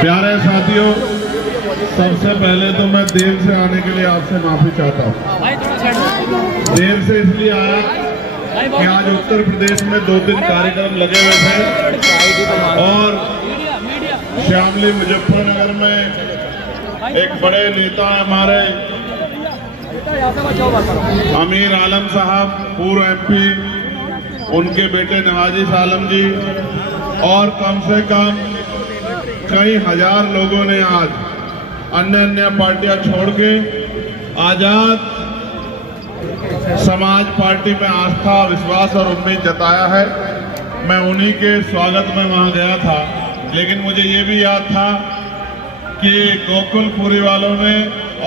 प्यारे साथियों, सबसे पहले तो मैं देर से आने के लिए आपसे माफी चाहता हूँ। देर से इसलिए आया कि आज उत्तर प्रदेश में 2-3 कार्यक्रम लगे हुए थे और श्यामली मुजफ्फरनगर में एक बड़े नेता हमारे अमीर आलम साहब, पूर्व एमपी, उनके बेटे नवाजी आलम जी और कम से कम कई हजार लोगों ने आज अन्य पार्टियां छोड़ के आजाद समाज पार्टी में आस्था, विश्वास और उम्मीद जताया है। मैं उन्हीं के स्वागत में वहां गया था, लेकिन मुझे ये भी याद था कि गोकुलपुरी वालों ने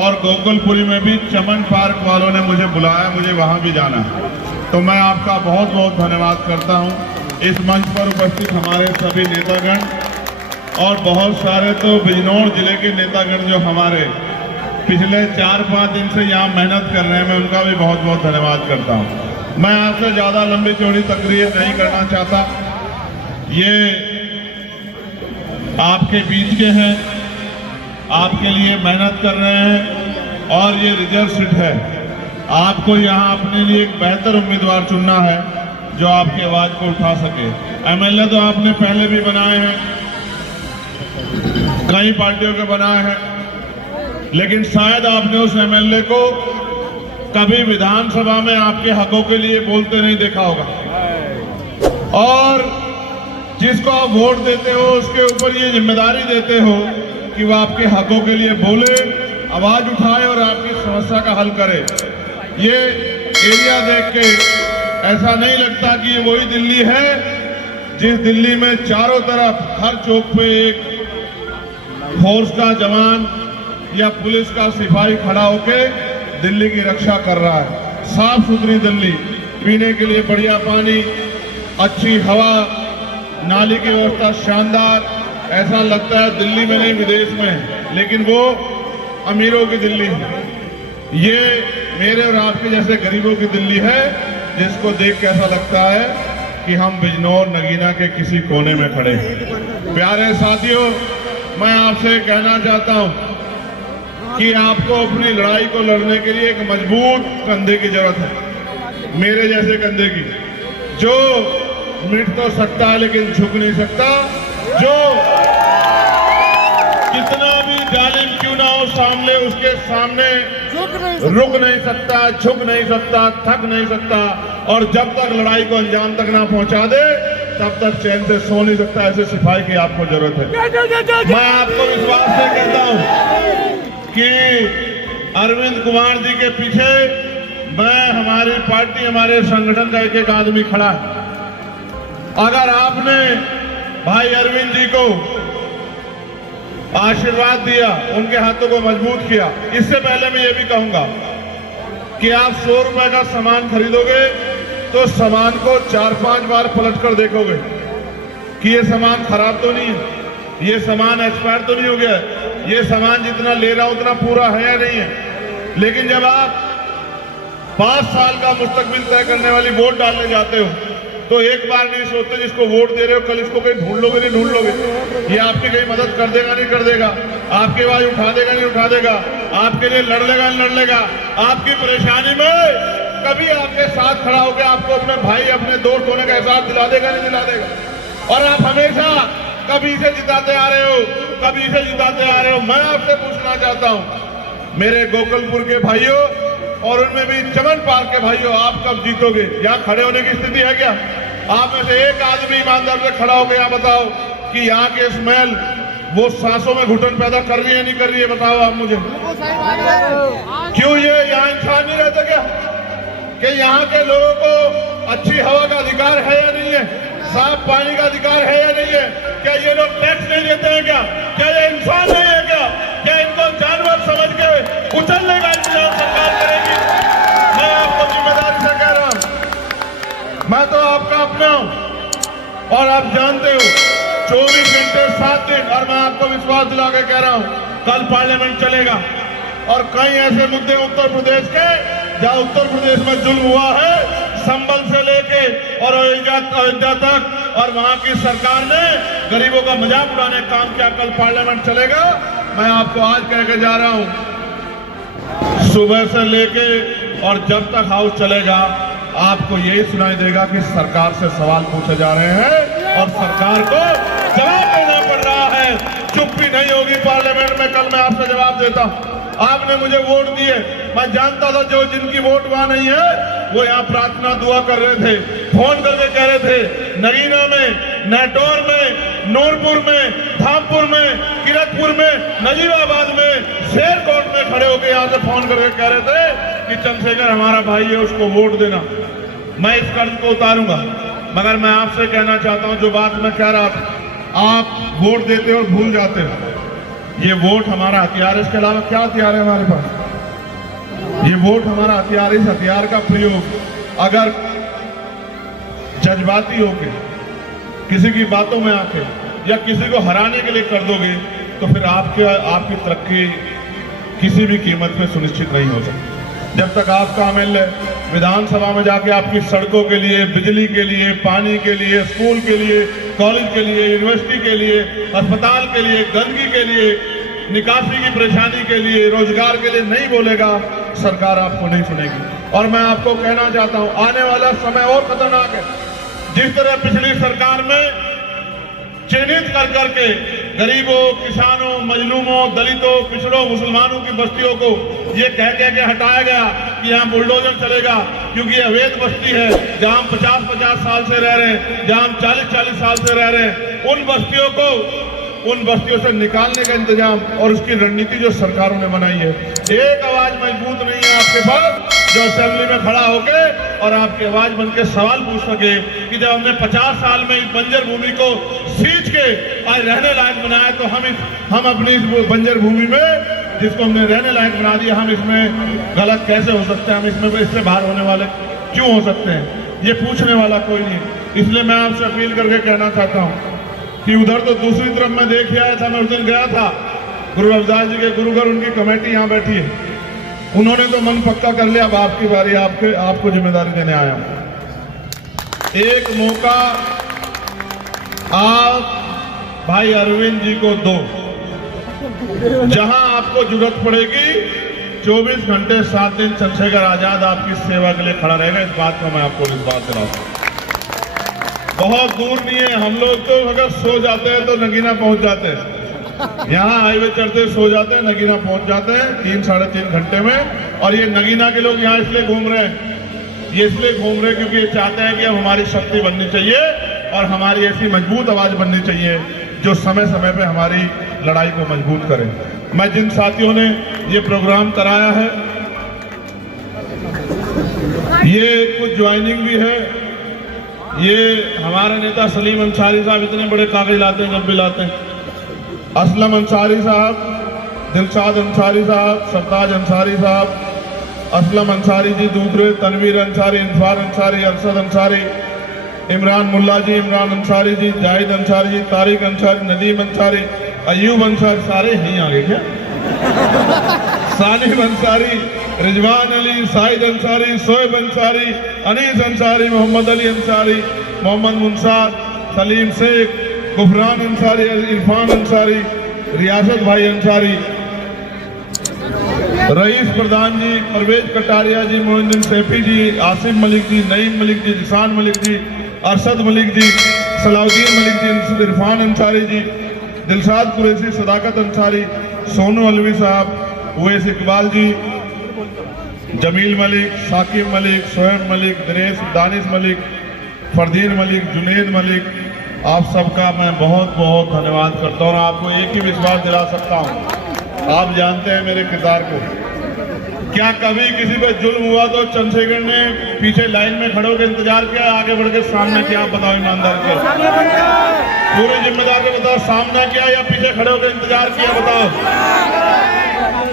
और गोकुलपुरी में भी चमन पार्क वालों ने मुझे बुलाया, मुझे वहां भी जाना है। तो मैं आपका बहुत बहुत धन्यवाद करता हूं। इस मंच पर उपस्थित हमारे सभी नेतागण और बहुत सारे तो बिजनौर जिले के नेतागण जो हमारे पिछले 4-5 दिन से यहाँ मेहनत कर रहे हैं, मैं उनका भी बहुत बहुत धन्यवाद करता हूँ। मैं आपसे ज़्यादा लंबी चौड़ी तकरीर नहीं करना चाहता। ये आपके बीच के हैं, आपके लिए मेहनत कर रहे हैं और ये रिजर्व सीट है। आपको यहाँ अपने लिए एक बेहतर उम्मीदवार चुनना है जो आपकी आवाज़ को उठा सके। एमएलए तो आपने पहले भी बनाए हैं, कई पार्टियों के बनाए हैं, लेकिन शायद आपने उस एमएलए को कभी विधानसभा में आपके हकों के लिए बोलते नहीं देखा होगा। और जिसको आप वोट देते हो उसके ऊपर ये जिम्मेदारी देते हो कि वो आपके हकों के लिए बोले, आवाज उठाए और आपकी समस्या का हल करे। ये एरिया देख के ऐसा नहीं लगता कि ये वही दिल्ली है जिस दिल्ली में चारों तरफ हर चौक पे एक फोर्स का जवान या पुलिस का सिपाही खड़ा होके दिल्ली की रक्षा कर रहा है। साफ सुथरी दिल्ली, पीने के लिए बढ़िया पानी, अच्छी हवा, नाली की व्यवस्था शानदार। ऐसा लगता है दिल्ली में नहीं विदेश में, लेकिन वो अमीरों की दिल्ली है। ये मेरे और आपके जैसे गरीबों की दिल्ली है, जिसको देख के ऐसा लगता है कि हम बिजनौर नगीना के किसी कोने में खड़े हैं। प्यारे साथियों, मैं आपसे कहना चाहता हूं कि आपको अपनी लड़ाई को लड़ने के लिए एक मजबूत कंधे की जरूरत है, मेरे जैसे कंधे की, जो मिट तो सकता है लेकिन झुक नहीं सकता, जो कितना भी जालिम क्यों ना हो सामने, उसके सामने रुक नहीं सकता, झुक नहीं सकता, थक नहीं सकता, और जब तक लड़ाई को अंजाम तक ना पहुंचा दे तब तक चैन से सो नहीं सकता। ऐसे सिपाही की आपको जरूरत है। मैं आपको विश्वास से कहता हूं कि अरविंद कुमार जी के पीछे मैं, हमारी पार्टी, हमारे संगठन का एक आदमी खड़ा है। अगर आपने भाई अरविंद जी को आशीर्वाद दिया, उनके हाथों को मजबूत किया, इससे पहले मैं ये भी कहूंगा कि आप 100 रुपए का सामान खरीदोगे तो सामान को 4-5 बार पलट कर देखोगे कि ये सामान खराब तो नहीं है, ये सामान एक्सपायर तो नहीं हो गया, ये सामान जितना ले रहा हूं उतना पूरा है या नहीं है। लेकिन जब आप 5 साल का मुस्तकबिल तय करने वाली वोट डालने जाते हो तो एक बार नहीं सोचते जिसको वोट दे रहे हो कल इसको कहीं ढूंढ लोगे नहीं ढूंढ लोगे, ये आपकी कहीं मदद कर देगा नहीं कर देगा, आपकी आवाज उठा देगा नहीं उठा देगा, आपके लिए लड़ लेगा नहीं लड़ लेगा, आपकी परेशानी में कभी आपके साथ खड़ा होकर आपको अपने भाई, अपने दोस्त होने का एहसास दिला देगा नहीं दिला देगा। और आप हमेशा कभी से जिताते आ रहे हो, कभी से जिताते आ रहे हो। मैं आपसे पूछना चाहता हूं मेरे गोकुलपुर के भाइयों और उनमें भी चमन पार्क के भाइयों, आप कब जीतोगे? यहाँ खड़े होने की स्थिति है क्या? आप में से एक आदमी ईमानदार से खड़ा होकर यहाँ बताओ कि यहाँ के स्मेल वो सांसों में घुटन पैदा कर रही है नहीं कर रही है? बताओ आप मुझे। क्यों ये यहाँ इंसान नहीं रहते क्या? कि यहाँ के लोगों को अच्छी हवा का अधिकार है या नहीं है? साफ पानी का अधिकार है या नहीं है? क्या ये लोग टैक्स नहीं देते हैं क्या? क्या ये इंसान नहीं है क्या? क्या इनको जानवर समझ के उछलने का इंतजाम सरकार करेगी? मैं आपको जिम्मेदारी से कह रहा हूं, मैं तो आपका अपना हूं और आप जानते हो 24 घंटे 7 दिन, और मैं आपको विश्वास दिला के कह रहा हूं कल पार्लियामेंट चलेगा और कई ऐसे मुद्दे उत्तर प्रदेश के, जहां उत्तर प्रदेश में जुल्म हुआ है, संबल से लेके और अयोध्या तक, और वहां की सरकार ने गरीबों का मजाक उड़ाने का काम किया। कल पार्लियामेंट चलेगा, मैं आपको आज कह के जा रहा हूं, सुबह से लेके और जब तक हाउस चलेगा आपको यही सुनाई देगा कि सरकार से सवाल पूछे जा रहे हैं और सरकार को जवाब देना पड़ रहा है। चुप्पी नहीं होगी पार्लियामेंट में। कल मैं आपसे जवाब देता हूं, आपने मुझे वोट दिए, मैं जानता था जो जिनकी वोट वहां नहीं है वो यहाँ प्रार्थना दुआ कर रहे थे, फोन करके कह रहे थे नगीना में, नेटौर में, नूरपुर में, धामपुर में, किरतपुर में, नजीबाबाद में, शेरकोट में खड़े होकर यहाँ से फोन करके कह रहे थे कि चंद्रशेखर हमारा भाई है, उसको वोट देना। मैं इस कर्ज को उतारूंगा, मगर मैं आपसे कहना चाहता हूं जो बात मैं कह रहा था, आप वोट देते और भूल जाते हो। ये वोट हमारा हथियार, इसके अलावा क्या हथियार है हमारे पास? ये वोट हमारा हथियार। इस हथियार का प्रयोग अगर जज्बाती होके किसी की बातों में आके या किसी को हराने के लिए कर दोगे तो फिर आपकी तरक्की किसी भी कीमत में सुनिश्चित नहीं हो सकती। जब तक आपका एमएलए विधानसभा में जाके आपकी सड़कों के लिए, बिजली के लिए, पानी के लिए, स्कूल के लिए, कॉलेज के लिए, यूनिवर्सिटी के लिए, अस्पताल के लिए, गंदगी के लिए, निकासी की परेशानी के लिए, रोजगार के लिए नहीं बोलेगा, सरकार आपको नहीं सुनेगी। और मैं आपको कहना चाहता हूं, आने वाला समय और खतरनाक है। जिस तरह पिछली सरकार में चिन्हित कर करके गरीबों, किसानों, मजलूमों, दलितों, पिछड़ों, मुसलमानों की बस्तियों को ये कह के हटाया गया कि यहाँ बुलडोजर चलेगा क्योंकि ये अवैध बस्ती है, जहाँ हम 50-50 साल से रह रहे हैं, जहाँ हम 40-40 साल से रह रहे हैं, उन बस्तियों से निकालने का इंतजाम और उसकी रणनीति जो सरकारों ने बनाई है। एक आवाज मजबूत नहीं है आपके पास जो असेंबली में खड़ा होके और आपकी आवाज बनके सवाल पूछ सके कि जब हमने 50 साल में इस बंजर भूमि को सींच के आज रहने लायक बनाया तो हम अपनी इस बंजर भूमि में जिसको हमने रहने लायक बना दिया, हम इसमें गलत कैसे हो सकते हैं? हम इसमें इससे बाहर होने वाले क्यों हो सकते हैं? ये पूछने वाला कोई नहीं। इसलिए मैं आपसे अपील करके कहना चाहता हूँ कि उधर तो दूसरी तरफ मैं देख आया था, मैं उस दिन गया था, गुरु रविदास जी के गुरुघर, उनकी कमेटी यहाँ बैठी है, उन्होंने तो मन पक्का कर लिया। अब आपकी बारी, आपको जिम्मेदारी देने आया हूं। एक मौका आप भाई अरविंद जी को दो, जहां आपको जरूरत पड़ेगी 24 घंटे 7 दिन चंद्रशेखर आजाद आपकी सेवा के लिए खड़ा रहेगा। इस बात को मैं आपको विश्वास दिलाता हूं। बहुत दूर नहीं है, हम लोग तो अगर सो जाते हैं तो नगीना पहुंच जाते हैं, यहाँ हाईवे चढ़ते सो जाते हैं, नगीना पहुंच जाते हैं 3-3.5 घंटे में। और ये नगीना के लोग यहाँ इसलिए घूम रहे हैं, ये इसलिए घूम रहे हैं क्योंकि ये चाहते हैं कि अब हमारी शक्ति बननी चाहिए और हमारी ऐसी मजबूत आवाज बननी चाहिए जो समय समय पे हमारी लड़ाई को मजबूत करे। मैं जिन साथियों ने ये प्रोग्राम कराया है, ये कुछ ज्वाइनिंग भी है। ये हमारे नेता सलीम अंसारी साहब इतने बड़े कागज लाते हैं, जब भी लाते हैं, असलम अंसारी साहब, दिलशाद अंसारी साहब, सरताज अंसारी साहब, असलम अंसारी जी दूसरे, तनवीर अंसारी, इनफार अंसारी, अरशद अंसारी, इमरान मुल्ला जी, इमरान अंसारी जी, जाहिद अंसारी जी, तारिक अंसारी, नदीम अंसारी, अयूब अंसारी, सारे यहीं आ गए क्या? सालिम अंसारी, रिजवान अली, साहिद अंसारी, शोएब अंसारी, अनीस अंसारी, मोहम्मद अली अंसारी, मोहम्मद मुंसार, सलीम शेख, गुफरान अंसारी, इरफान अंसारी, रियासत भाई अंसारी, रईस प्रधान जी, परवेज कटारिया जी, मोइनुद्दीन सैफी जी, आसिफ मलिक जी, नईम मलिक जी, जिसान मलिक जी, अरशद मलिक जी, सलाउद्दीन मलिक जी, इरफान अंसारी जी, दिलशाद कुरैशी, सदाकत अंसारी, सोनू अलवी साहब, उवैस इकबाल जी, जमील मलिक, साकिब मलिक, शोएब मलिक, दिनेश, दानिश मलिक, फरदीन मलिक, जुनेद मलिक, आप सबका मैं बहुत बहुत धन्यवाद करता हूँ। और आपको एक ही विश्वास दिला सकता हूँ, आप जानते हैं मेरे किरदार को, क्या कभी किसी पर जुल्म हुआ तो चंद्रशेखर ने पीछे लाइन में खड़े होकर इंतजार किया, आगे बढ़ के सामना किया? आप बताओ ईमानदार से, पूरे जिम्मेदार के बताओ, सामना किया या पीछे खड़े होकर इंतजार किया? बताओ।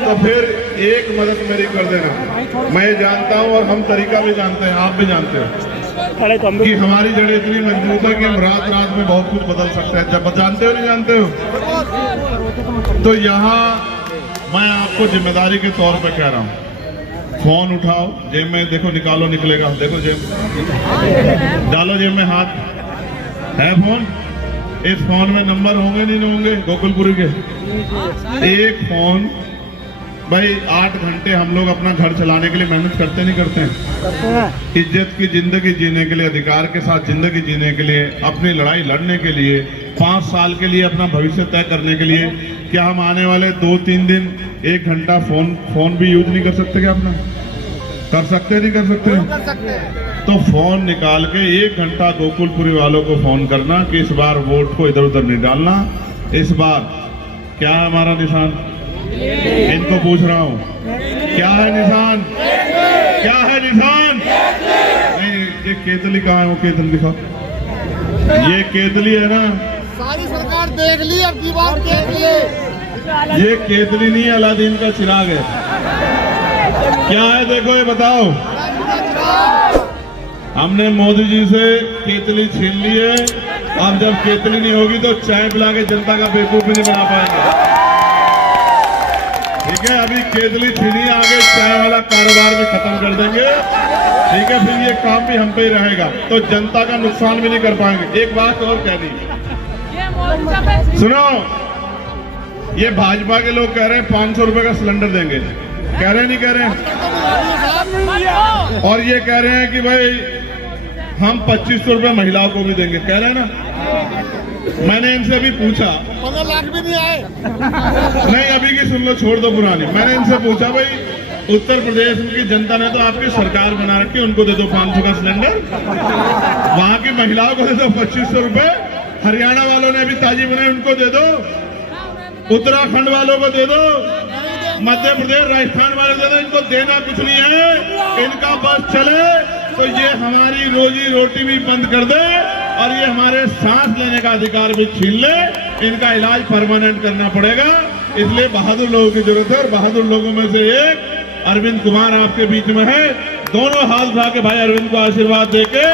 तो फिर एक मदद मेरी कर देना, मैं जानता हूँ और हम तरीका भी जानते हैं, आप भी जानते हैं कि हमारी जड़ें इतनी मजबूत है कि हम रात रात में बहुत कुछ बदल सकते हैं। जब जानते हो नहीं जानते हो? तो यहाँ मैं आपको जिम्मेदारी के तौर पे कह रहा हूँ फोन उठाओ, जेब में देखो, निकालो, निकलेगा, देखो जेब, डालो जेब में हाथ, है फोन? इस फोन में नंबर होंगे नहीं होंगे गोकुलपुरी के? एक फोन भाई 8 घंटे हम लोग अपना घर चलाने के लिए मेहनत करते नहीं करते हैं? इज्जत की जिंदगी जीने के लिए, अधिकार के साथ जिंदगी जीने के लिए, अपनी लड़ाई लड़ने के लिए, 5 साल के लिए अपना भविष्य तय करने के लिए, क्या हम आने वाले 2-3 दिन 1 घंटा फोन भी यूज नहीं कर सकते? क्या अपना कर सकते? नहीं कर सकते? तो फोन निकाल के 1 घंटा गोकुलपुरी वालों को फोन करना कि इस बार वोट को इधर उधर नहीं डालना। इस बार क्या है हमारा निशान? इनको पूछ रहा हूँ, क्या है निशान? क्या है निशान? नहीं, ये केतली कहाँ है? वो केतली दिखाओ। ये केतली है ना, सारी सरकार देख ली, अब की बात देख ली। ये केतली नहीं, अलादीन का चिराग है। क्या है देखो, ये बताओ। हमने मोदी जी से केतली छीन ली है, अब जब केतली नहीं होगी तो चाय पिला के जनता का बेवकूफ भी नहीं बना पाएंगे। ठीक है, अभी केतली छीनी, आगे चाय वाला कारोबार भी खत्म कर देंगे। ठीक है, फिर ये काम भी हम पे ही रहेगा, तो जनता का नुकसान भी नहीं कर पाएंगे। एक बात और कह दी, सुनो, ये भाजपा के लोग कह रहे हैं 500 रुपए का सिलेंडर देंगे, कह रहे नहीं कह रहे? और ये कह रहे हैं कि भाई हम 2500 रुपए महिलाओं को भी देंगे, कह रहे हैं ना? मैंने इनसे अभी पूछा, 15 लाख भी नहीं आए। नहीं अभी की सुन लो, छोड़ दो पुरानी। मैंने इनसे पूछा, भाई उत्तर प्रदेश की जनता ने तो आपकी सरकार बना रखी, उनको दे दो 500 का सिलेंडर, वहां की महिलाओं को दे दो 2500 रुपए, हरियाणा वालों ने भी ताजी बनाई, उनको दे दो, उत्तराखंड वालों को दे दो, मध्य प्रदेश राजस्थान वाले दे दो। इनको देना कुछ नहीं है, इनका बस चले तो ये हमारी रोजी रोटी भी बंद कर दे और ये हमारे सांस लेने का अधिकार भी छीन ले। इनका इलाज परमानेंट करना पड़ेगा, इसलिए बहादुर लोगों की जरूरत है। और बहादुर लोगों में से एक अरविंद कुमार आपके बीच में है। दोनों हाथ उठा के भाई अरविंद को आशीर्वाद देके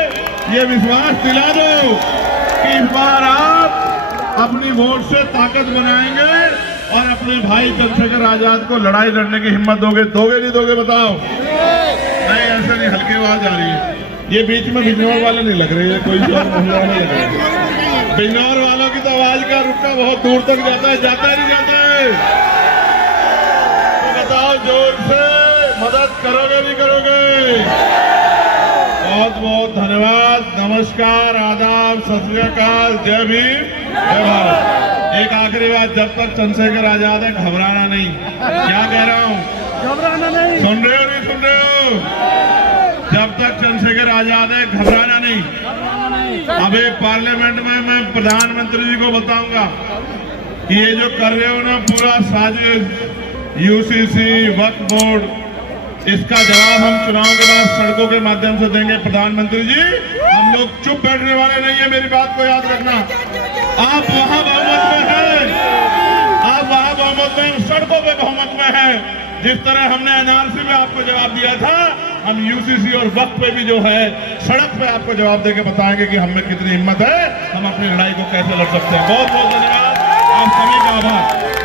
ये विश्वास दिला दो कि इस बार आप अपनी वोट से ताकत बनाएंगे और अपने भाई चंद्रशेखर आजाद को लड़ाई लड़ने की हिम्मत दोगे? दोगे नहीं दोगे बताओ? नहीं, ऐसा नहीं, हल्की आवाज आ रही है। ये बीच में बिजनौर वाले नहीं लग रहे हैं, कोई और महिला वाले लग रहे हैं। बिजनौर वालों की तो आवाज का रुका बहुत दूर तक जाता है, जाता है नहीं जाता है? तो बताओ, जोर से मदद करोगे नहीं करोगे? बहुत बहुत धन्यवाद, नमस्कार, आदाब, सत श्री अकाल, जय भीम, जय भारत। एक आखिरी बात, जब तक चंद्रशेखर आजाद है घबराना नहीं। क्या कह रहा हूँ? घबराना नहीं। सुन रहे हो नहीं सुन रहे हो? जब तक चंद्रशेखर आजाद है घबराना नहीं। अब एक पार्लियामेंट में मैं प्रधानमंत्री जी को बताऊंगा कि ये जो कर रहे हो ना पूरा साजिश, यूसीसी, वक्फ बोर्ड, इसका जवाब हम चुनाव के बाद सड़कों के माध्यम से देंगे। प्रधानमंत्री जी, हम लोग चुप बैठने वाले नहीं है, मेरी बात को याद रखना। आप वहां बहुमत में हैं, आप वहां बहुमत में, सड़कों पे बहुमत में हैं। जिस तरह हमने एनआरसी में आपको जवाब दिया था, हम यूसीसी और वक्फ पे भी जो है सड़क पे आपको जवाब देके बताएंगे कि हम में कितनी हिम्मत है, हम अपनी लड़ाई को कैसे लड़ सकते हैं। बहुत बहुत धन्यवाद, आप सभी का आभार।